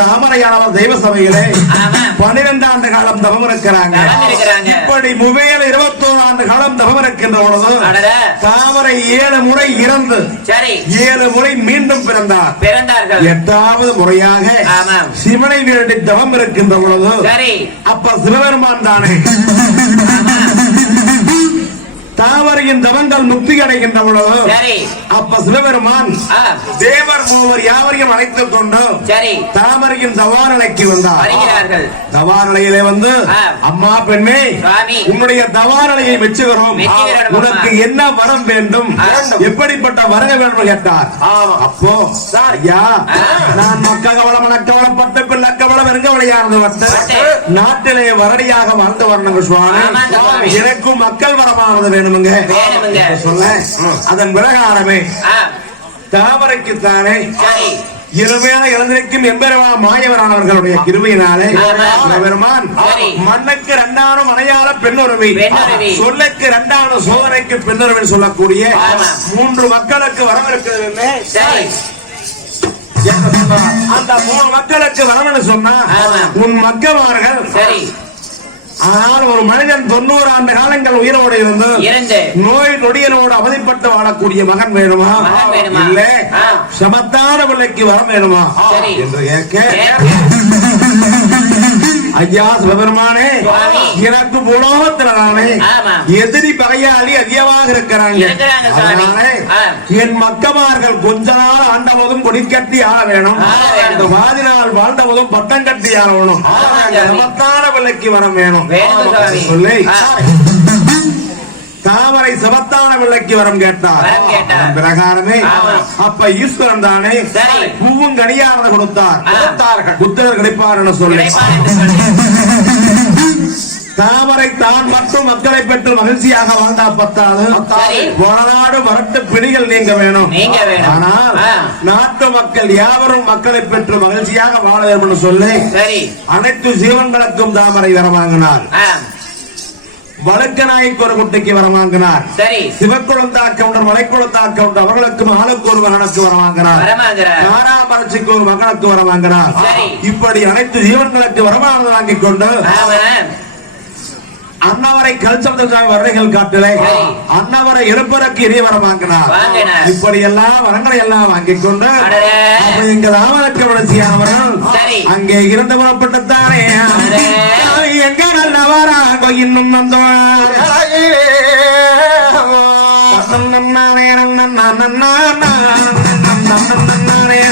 தாமரையானவர் தெய்வ சபையிலே. பன்னிரண்டு ஆண்டு காலம் தவம் இருக்கிறாங்க. இப்படி முவேல இருபத்தோரு ஆண்டு காலம் தவம் இருக்கின்ற பொழுது. தாமரை ஏழு முறை இறந்து ஏழு முறை மீண்டும் பிறந்தார் எட்டாவது முறையாக. சிவனை வேண்டி தவம் இருக்கின்ற பொழுது அப்ப சிவபெருமான் தானே தாமரையின் தவங்கள் முக்தி அடைகின்ற பொழுது சரி அப்ப சிவபெருமான் தேவர் மூவர் யாவரையும் அழைத்துக் கொண்டு தாமரையின் தவாரணைக்கு வந்தார் தவாரணையிலே வந்து. அம்மா பெண்ணே. உன்னுடைய தவாரணையை மெச்சுகிறோம் உனக்கு. என்ன வரம் வேண்டும். எப்படிப்பட்ட வரங்க வேண்டும் கேட்டார் அப்போ ஐயா. நான் மக்க கவலம் மணக்கவலம் பட்ட பிள்ளை கவலம் வெறுங்கவளையானது வட்ட. நாட்டிலே வரடியாக வாழ்ந்து சுவாமி சுவாமி. எனக்கும் மக்கள் வரமானது வேணுமுங்க வேணுமுங்க. சொல்ல அதன் பிரகாரமே தாமரைக்கு தானே சரி இளமையான இளந்திரைக்கும் எம்பெருமான மாயவரானவர்களுடைய கிருபையினாலே ஆமா. பெருமான். மண்ணுக்கு ரெண்டான மனையாள பெண்ணுரிமை. சொல்லுக்கு ரெண்டான சோதனைக்கு பெண்ணுரிமை சொல்லக்கூடிய. மூன்று மக்களுக்கு சொன்னார்? அந்த மூணு மக்களுக்கு வரம்னு சொன்னா. உன் மக்கமார்கள் ஆனால் ஒரு மனிதன் தொண்ணூறு ஆண்டு காலங்கள் உயிரோடு இருந்து நோய் நொடியனோடு அவதிப்பட்டு வாழக்கூடிய மகன் வேணுமா? இல்ல. சமத்தான பிள்ளைக்கு வரம் வேணுமா. என்று கேட்க. ஐயா சிவபெருமானே. எனக்கு புலோகத்துல நானே. எதிரி பகையாளி அதிகமாக இருக்கிறாங்க. அதனாலே. என் மக்கமார்கள் கொஞ்ச நாள் ஆண்டவதும் கொடி கட்டி ஆள வேணும் ஆள வேணும். இந்த வாதி நாள் வாழ்ந்தவதும் பட்டம் கட்டி ஆள வேணும். சமத்தான பிள்ளைக்கு வரம் வேணும். சொல்லி தாமரை சமத்தான பிள்ளைக்கு வரம் கேட்டார் பிரகாரமே. அப்ப ஈஸ்வரன் தானே. பூவும் கனியானது கொடுத்தார் புத்தர் கிடைப்பார் என்று சொல்லி. தாமரை தான் மற்றும் மக்களை பெற்று மகிழ்ச்சியாக வாழ்ந்தா பத்தாது சரி. வளநாடு வரட்டு பிடிகள் நீங்க வேணும். ஆனால். நாட்டு மக்கள் யாவரும் மக்களை பெற்று மகிழ்ச்சியாக வாழ வேண்டும் சொல்லி அனைத்து ஜீவன்களுக்கும் தாமரை வர வாங்கினார் ஆ, வழக்க நாய்க்கு ஒரு குட்டிக்கு வர வாங்கினார் சரி சிவக்குளத்தா கவுண்டர் மலைக்குளத்தா கவுண்டர் அவர்களுக்கும் ஆளுக்கு ஒரு மகனுக்கு வர வாங்கினார் ஒரு மகனுக்கு வர வாங்கினார். இப்படி அனைத்து ஜீவன்களுக்கு வரமானது வாங்கிக் கொண்டு. அன்னவரை கல்சப்தாய் வருடைகள் காட்டிலே. அன்னவரை இருப்பதற்கு இனி வர வாங்கினார். இப்படி எல்லாம் வரங்களை எல்லாம் வாங்கிக் கொண்டு அடடே. அப்ப எங்க ராமலட்சுமண வளர்ச்சியானவர்கள். அங்கே இருந்து புறப்பட்டுத்தானே அடடே. எங்க நல்லவராக இன்னும் வந்தோம் மனங்குழந்தை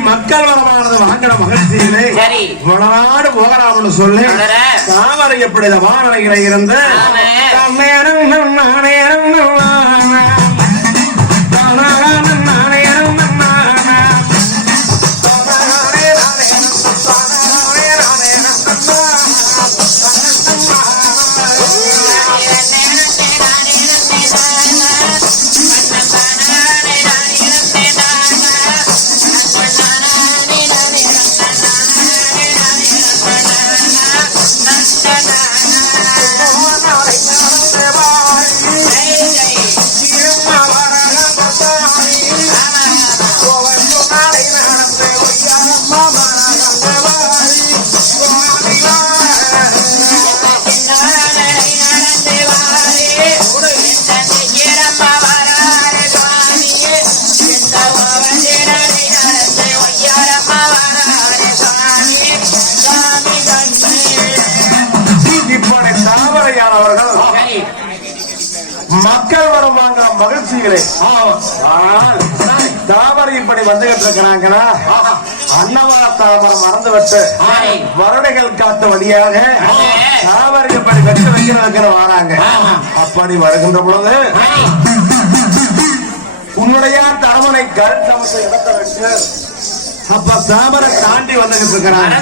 மக்கள் வரமானது வாங்கின மகிழ்ச்சியிலே. வளநாடு போகலாம்னு சொல்லி வளர. தாமரை எப்படி வானலையில இருந்து நானேரம் நானா. sana மகிழ்ச்சிகளே தாமரை இப்படி வந்துகிட்டு இருக்கிறாங்கன்னா அன்னவர தாமரை மறந்து விட்டு. வருடைகள் காத்த வழியாக. தாமரை இப்படி வெட்டு வைக்கிற வைக்கிற வராங்க. அப்படி வருகின்ற பொழுது. உன்னுடைய தலைவனை கருள் சமத்த இடத்தை வச்சு அப்ப தாமரை தாண்டி வந்துகிட்டு இருக்கிறாங்க.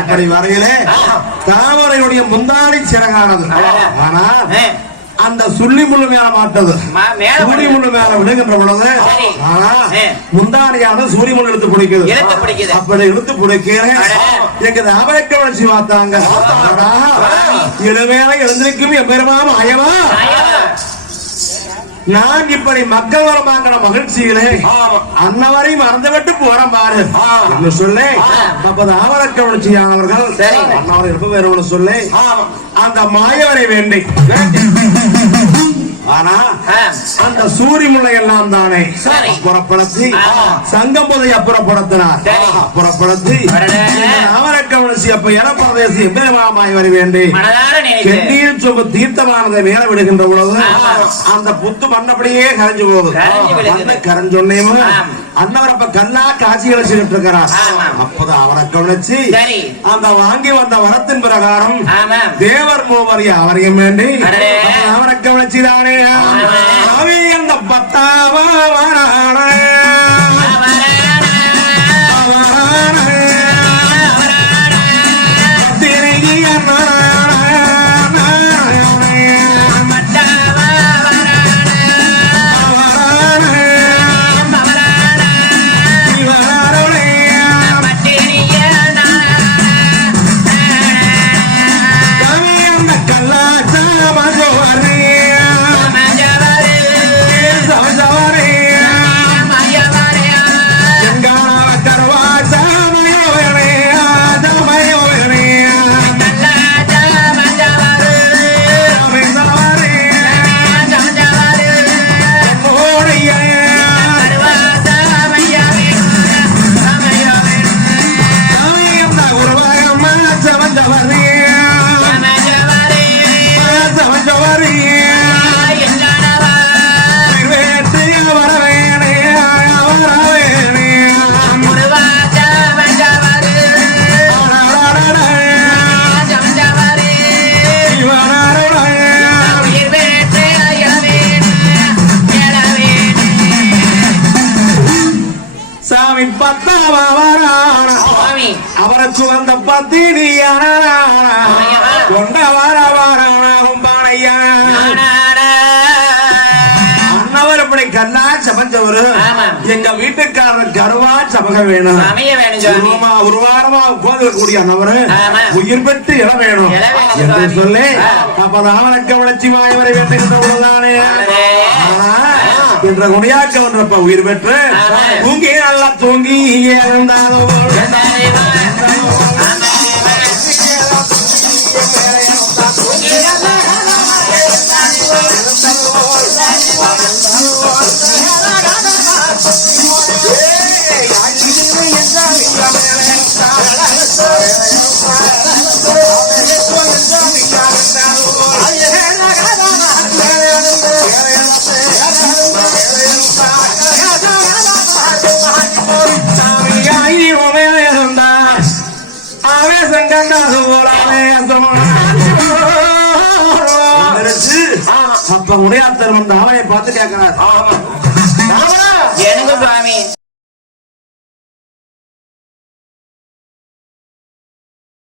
அப்படி வரையிலே. தாமரையுடைய முந்தாணி சிறகானது. ஆனா. அந்த சுள்ளி முள்ளு மேல மாட்டது சூரிய. முள்ளு மேல விடுகின்ற பொழுது சரி. ஆனா ஆ. முந்தானியான சூரிய முள்ளு இழுத்து பிடிக்குது. அப்படி இழுத்து பிடிக்கிறேன். எங்க அபயக்க வளர்ச்சி பார்த்தாங்க இளமையான எழுந்திருக்கும் எம்பெருமாம் அயவா. நான் இப்படி மக்கள் வரமாங்கிற மகிழ்ச்சியிலே அன்னவரை மறந்துவிட்டு போறேன் பாரு. என்று சொல்லி அப்போது ஆவரக்க வளர்ச்சியானவர்கள் சரி. அன்னவரை ரொம்ப வேறு சொல்லி அந்த மாயவரை வேண்டி. அந்த சூரிய முல்லை எல்லாம் தானே. புறப்படுத்தி ஆமா. சங்கம்பதை அப்புறப்படுத்தினார் சரி. அப்புறப்படுத்தி அடடே. அவரக்கவனசி அப்ப இனப்பரதேசி எம்பெருமாமாய் வர வேண்டி மனதார நினைக்கிறேன் கெட்டியில் சொம்பு தீர்த்தமானதை மேல விடுகின்ற பொழுது. அந்த புத்து மண்ணப்படியே கரைஞ்சு போகுது கரைஞ்சு விழுகுது. அன்னவர் அப்ப கண்ணா காட்சி கழிச்சுக்கிட்டு இருக்கிறார் ஆமா. அப்போதான் அவரை கவனிச்சு. அந்த வாங்கி வந்த வரத்தின் பிரகாரம் தேவர் மூவரி அவரையும் வேண்டி. அவரை கவனிச்சுதானே. அவை அந்த பத்தாவா আল্লাহ வந்த பத்தினியான கொண்ட வர வரானாகும் பானையா அன்னவர் இப்படி கண்ணா சமைச்சவரு ஆமா. எங்க வீட்டுக்காரர் கருவா சமக வேணும் உருவமா உருவாரமா உட்கார்ந்திருக்கக்கூடிய அன்னவர் ஆமா. உயிர் பெற்று இடம் வேணும் என்று. சொல்லி. அப்பதான் ஆமாடே. ஆனா, என்ற குடியாக்க ஒன்றப்ப உயிர் பெற்று. தூங்கி நல்லா தூங்கி இருந்தாலும் you are. அப்ப உடையாத்தர் வந்து அவனை பார்த்து கேட்கிறார் எனக்கு சுவாமி